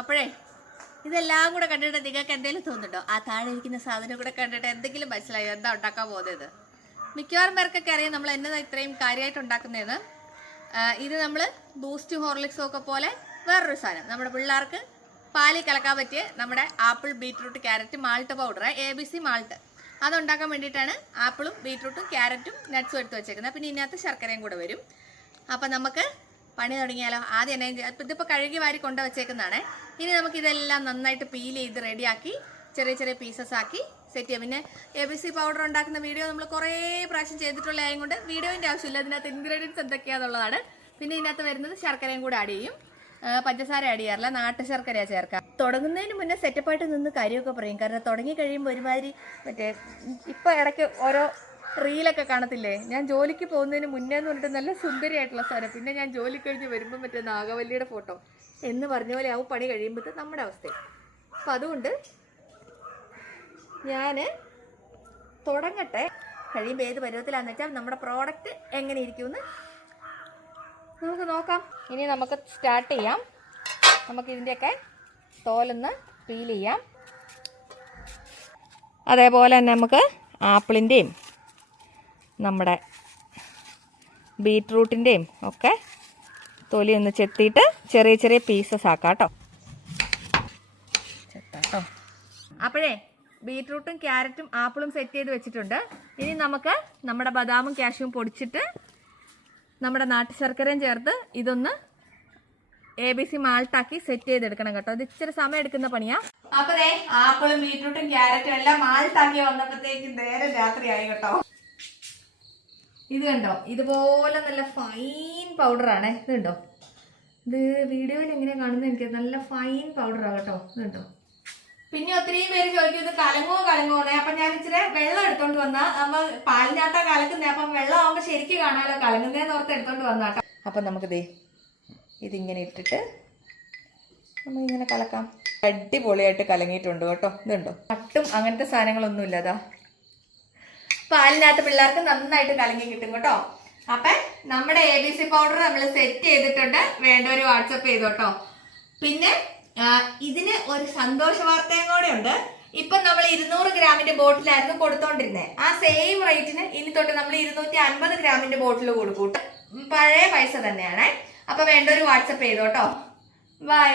അപ്പോഴേ ഇതെല്ലാം കൂടെ കണ്ടിട്ട് നിങ്ങൾക്ക് എന്തെങ്കിലും തോന്നുന്നുണ്ടോ? ആ താഴെ ഇരിക്കുന്ന സാധനം കൂടെ കണ്ടിട്ട് എന്തെങ്കിലും മനസ്സിലായോ എന്താ ഉണ്ടാക്കാൻ പോകുന്നത്? മിക്കവാറും പേർക്കൊക്കെ അറിയാം നമ്മൾ എന്നതാ ഇത്രയും കാര്യമായിട്ട് ഉണ്ടാക്കുന്നതെന്ന്. ഇത് നമ്മൾ ബൂസ്റ്റ് ഹോർലിക്സും ഒക്കെ പോലെ വേറൊരു സാധനം, നമ്മുടെ പിള്ളേർക്ക് പാലിൽ കലക്കാൻ പറ്റിയ നമ്മുടെ apple beetroot carrot malt powder ABC malt, അതുണ്ടാക്കാൻ വേണ്ടിയിട്ടാണ് ആപ്പിളും ബീറ്റ്റൂട്ടും ക്യാരറ്റും നട്ട്സും എടുത്ത് വെച്ചേക്കുന്നത്. പിന്നെ ഇതിനകത്ത് ശർക്കരയും കൂടെ വരും. അപ്പം നമുക്ക് പണി തുടങ്ങിയാലോ? ആദ്യം തന്നെ ഇതിപ്പോൾ കഴുകി വാരി കൊണ്ടു വെച്ചേക്കുന്നതാണ്. ഇനി നമുക്ക് ഇതെല്ലാം നന്നായിട്ട് പീൽ ചെയ്ത് റെഡിയാക്കി ചെറിയ ചെറിയ പീസസ് ആക്കി സെറ്റ് ചെയ്യാം. പിന്നെ ABC പൗഡർ ഉണ്ടാക്കുന്ന വീഡിയോ നമ്മൾ കുറേ പ്രാവശ്യം ചെയ്തിട്ടുള്ള ആയതുകൊണ്ട് വീഡിയോൻ്റെ ആവശ്യമില്ല. ഇതിനകത്ത് ഇൻഗ്രീഡിയൻസ് എന്തൊക്കെയാണെന്നുള്ളതാണ്. പിന്നെ ഇതിനകത്ത് വരുന്നത് ശർക്കരയും കൂടെ ആഡ് ചെയ്യും. പഞ്ചസാര ആഡ് ചെയ്യാറില്ല, നാട്ടു ശർക്കരയാണ് ചേർക്കാം. തുടങ്ങുന്നതിന് മുന്നേ സെറ്റപ്പായിട്ട് നിന്ന് കാര്യമൊക്കെ പറയും. കാരണം തുടങ്ങി കഴിയുമ്പോൾ ഒരുമാതിരി മറ്റേ ഇപ്പം ഇടയ്ക്ക് ഓരോ റീലൊക്കെ കാണത്തില്ലേ, ഞാൻ ജോലിക്ക് പോകുന്നതിന് മുന്നേ എന്ന് പറഞ്ഞിട്ട് നല്ല സുന്ദരിയായിട്ടുള്ള സാധനം, പിന്നെ ഞാൻ ജോലി കഴിഞ്ഞ് വരുമ്പോൾ മറ്റേ നാഗവല്ലിയുടെ ഫോട്ടോ എന്ന് പറഞ്ഞ പോലെ ആവും പണി കഴിയുമ്പോഴത്തെ നമ്മുടെ അവസ്ഥ. അപ്പം അതുകൊണ്ട് ഞാൻ തുടങ്ങട്ടെ. കഴിയുമ്പോൾ ഏത് പരുവത്തിലാണെന്ന് വെച്ചാൽ നമ്മുടെ പ്രോഡക്റ്റ് എങ്ങനെ ഇരിക്കുമെന്ന് നമുക്ക് നോക്കാം. ഇനി നമുക്ക് സ്റ്റാർട്ട് ചെയ്യാം. നമുക്കിതിൻ്റെയൊക്കെ തോലൊന്ന് പീൽ ചെയ്യാം. അതേപോലെ തന്നെ നമുക്ക് ആപ്പിളിൻ്റെയും നമ്മുടെ ബീറ്റ്റൂട്ടിൻ്റെയും ഒക്കെ തൊലി ഒന്ന് ചെത്തിയിട്ട് ചെറിയ ചെറിയ പീസസ് ആക്കാം കേട്ടോ. ചെത്താട്ടോ. അപ്പോഴേ ബീറ്റ്റൂട്ടും ക്യാരറ്റും ആപ്പിളും സെറ്റ് ചെയ്ത് വെച്ചിട്ടുണ്ട്. ഇനി നമുക്ക് നമ്മുടെ ബദാമും കാഷ്യൂവും പൊടിച്ചിട്ട് നമ്മുടെ നാട്ടു ശർക്കരയും ചേർത്ത് ഇതൊന്ന് ABC മാൾട്ടാക്കി സെറ്റ് ചെയ്തെടുക്കണം കേട്ടോ. ഇത് ഇച്ചിരി സമയം എടുക്കുന്ന പണിയാ. അപ്പൊ ആപ്പിളും ബീറ്റ്റൂട്ടും ക്യാരറ്റും എല്ലാം മാൾട്ടാക്കി വന്നപ്പോഴത്തേക്ക് നേരെ രാത്രിയായി കേട്ടോ. ഇത് കണ്ടോ, ഇതുപോലെ നല്ല ഫൈൻ പൗഡറാണ്. ഇത് കണ്ടോ, ഇത് വീഡിയോയിൽ എങ്ങനെയാ കാണുന്നത് എനിക്ക് നല്ല ഫൈൻ പൗഡറാണ് കേട്ടോ. ഇത് കണ്ടോ. പിന്നെ ഒത്തിരി പേര് ചോദിക്കും ഇത് കലങ്ങോന്നേ. അപ്പൊ ഞാൻ ഇച്ചിരി വെള്ളം എടുത്തോണ്ട് വന്നാ, നമ്മ പാലിനകത്താ കലക്കുന്നേ, അപ്പം വെള്ളം ആവുമ്പോ ശരിക്കും കാണാലോ കലങ്ങുന്നേന്ന് ഓർത്ത് എടുത്തോണ്ട് വന്നാട്ടോ. അപ്പൊ നമുക്ക് ഇതിങ്ങനെ ഇട്ടിട്ട് നമ്മളിങ്ങനെ കലക്കാം. അടിപൊളിയായിട്ട് കലങ്ങിയിട്ടുണ്ട് കേട്ടോ. ഇതുണ്ടോ, കട്ടും അങ്ങനത്തെ സാധനങ്ങളൊന്നും ഇല്ലതാ. പാലിനകത്ത് പിള്ളേർക്ക് നന്നായിട്ട് കലങ്ങി കിട്ടും കേട്ടോ. അപ്പൊ നമ്മുടെ ABC പൗഡർ നമ്മൾ സെറ്റ് ചെയ്തിട്ടുണ്ട്. വേണ്ടവര് വാട്സപ്പ് ചെയ്തോട്ടോ. പിന്നെ ഇതിന് ഒരു സന്തോഷ വാർത്തയും കൂടെ ഉണ്ട്. ഇപ്പൊ നമ്മൾ 200 ഗ്രാമിന്റെ ബോട്ടിലായിരുന്നു കൊടുത്തോണ്ടിരുന്നത്. ആ സെയിം റേറ്റിന് ഇനി തൊട്ട് നമ്മൾ 250 ഗ്രാമിന്റെ ബോട്ടിൽ കൊടുക്കൂട്ടോ. പഴയ പൈസ തന്നെയാണ്. അപ്പൊ വേണ്ടവര് വാട്സപ്പ് ചെയ്തോട്ടോ. ബൈ.